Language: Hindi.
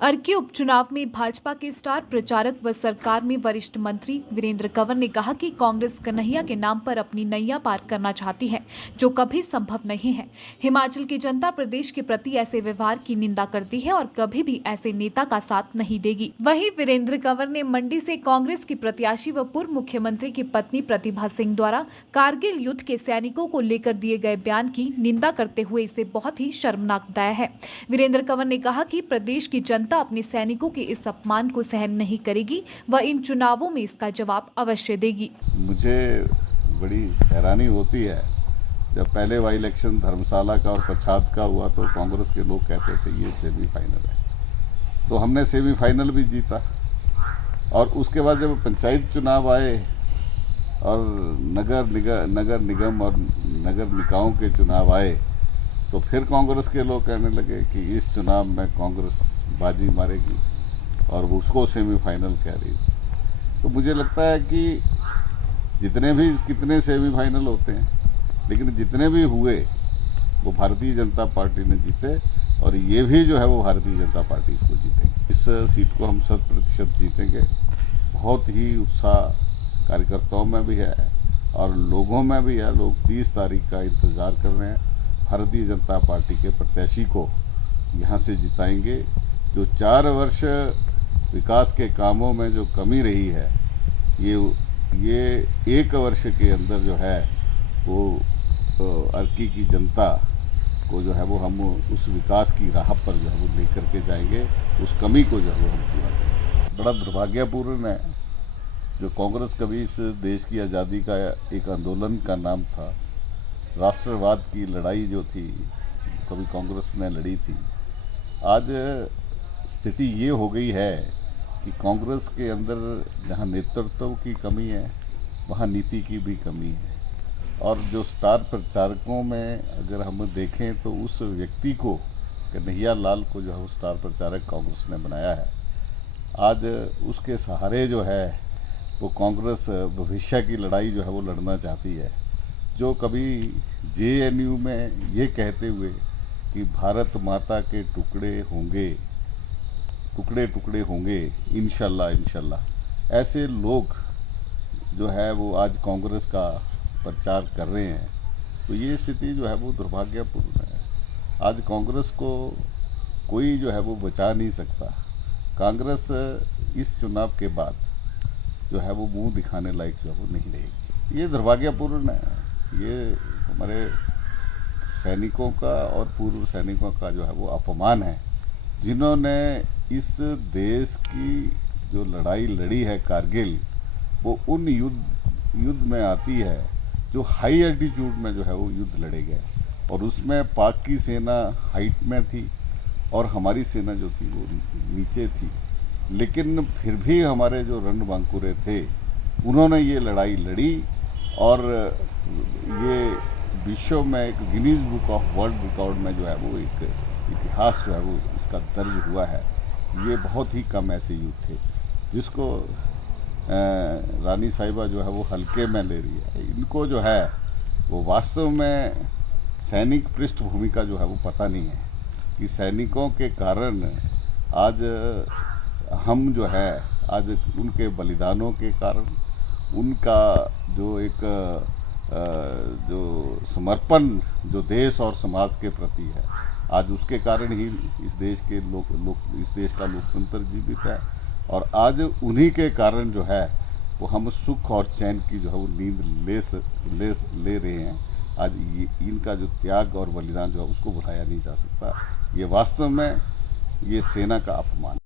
अर्की उपचुनाव में भाजपा के स्टार प्रचारक व सरकार में वरिष्ठ मंत्री वीरेंद्र कंवर ने कहा कि कांग्रेस कन्हैया के नाम पर अपनी नैया पार करना चाहती है, जो कभी संभव नहीं है। हिमाचल की जनता प्रदेश के प्रति ऐसे व्यवहार की निंदा करती है और कभी भी ऐसे नेता का साथ नहीं देगी। वहीं वीरेंद्र कंवर ने मंडी से कांग्रेस की प्रत्याशी व पूर्व मुख्यमंत्री की पत्नी प्रतिभा सिंह द्वारा कारगिल युद्ध के सैनिकों को लेकर दिए गए बयान की निंदा करते हुए इसे बहुत ही शर्मनाक बताया है। वीरेंद्र कंवर ने कहा कि प्रदेश की जनता अपने सैनिकों के इस अपमान को सहन नहीं करेगी व इन चुनावों में इसका जवाब अवश्य देगी। मुझे बड़ी हैरानी होती है जब पहले वाई इलेक्शन धर्मशाला का और पच्छाद का हुआ तो कांग्रेस के लोग कहते थे ये सेमीफाइनल है, तो हमने सेमीफाइनल भी जीता। और उसके बाद जब पंचायत चुनाव आए और नगर निगम और नगर निकायों के चुनाव आए तो फिर कांग्रेस के लोग कहने लगे कि इस चुनाव में कांग्रेस बाजी मारेगी और उसको सेमीफाइनल कह रही। तो मुझे लगता है कि कितने सेमीफाइनल होते हैं, लेकिन जितने भी हुए वो भारतीय जनता पार्टी ने जीते और ये भी जो है वो भारतीय जनता पार्टी इसको जीतेगी। इस सीट को हम 100% जीतेंगे। बहुत ही उत्साह कार्यकर्ताओं में भी है और लोगों में भी है। लोग 30 तारीख का इंतज़ार कर रहे हैं। भारतीय जनता पार्टी के प्रत्याशी को यहाँ से जिताएंगे। जो 4 वर्ष विकास के कामों में जो कमी रही है ये 1 वर्ष के अंदर जो है वो अर्की की जनता को जो है वो हम उस विकास की राह पर जो है वो लेकर के जाएंगे। उस कमी को जो है वो हम पूरा करेंगे। बड़ा दुर्भाग्यपूर्ण है जो कांग्रेस कभी इस देश की आज़ादी का एक आंदोलन का नाम था, राष्ट्रवाद की लड़ाई जो थी कभी कांग्रेस ने लड़ी थी। आज स्थिति ये हो गई है कि कांग्रेस के अंदर जहां नेतृत्व की कमी है वहां नीति की भी कमी है। और जो स्टार प्रचारकों में अगर हम देखें तो उस व्यक्ति को कन्हैया लाल को जो है वो स्टार प्रचारक कांग्रेस ने बनाया है। आज उसके सहारे जो है वो कांग्रेस भविष्य की लड़ाई जो है वो लड़ना चाहती है। जो कभी JNU में ये कहते हुए कि भारत माता के टुकड़े टुकड़े होंगे इंशाल्लाह, ऐसे लोग जो है वो आज कांग्रेस का प्रचार कर रहे हैं। तो ये स्थिति जो है वो दुर्भाग्यपूर्ण है। आज कांग्रेस को कोई जो है वो बचा नहीं सकता। कांग्रेस इस चुनाव के बाद जो है वो मुंह दिखाने लायक जो है वो नहीं रहेगी। ये दुर्भाग्यपूर्ण है। ये हमारे सैनिकों का और पूर्व सैनिकों का जो है वो अपमान है, जिन्होंने इस देश की जो लड़ाई लड़ी है कारगिल, वो उन युद्ध में आती है जो हाई एल्टीट्यूड में जो है वो युद्ध लड़े गए और उसमें पाक की सेना हाइट में थी और हमारी सेना जो थी वो नीचे थी। लेकिन फिर भी हमारे जो रणबांकुरे थे उन्होंने ये लड़ाई लड़ी और ये विश्व में एक Guinness book of world record में जो है वो एक इतिहास जो है वो इसका दर्ज हुआ है। ये बहुत ही कम ऐसे युद्ध थे जिसको रानी साहिबा जो है वो हल्के में ले रही है। इनको जो है वो वास्तव में सैनिक पृष्ठभूमि का जो है वो पता नहीं है कि सैनिकों के कारण आज हम जो है आज उनके बलिदानों के कारण उनका जो एक जो समर्पण जो देश और समाज के प्रति है, आज उसके कारण ही इस देश का लोकतंत्र जीवित है। और आज उन्हीं के कारण जो है वो हम सुख और चैन की जो है वो नींद ले रहे हैं। आज इनका जो त्याग और बलिदान जो है उसको भुलाया नहीं जा सकता। ये वास्तव में ये सेना का अपमान है।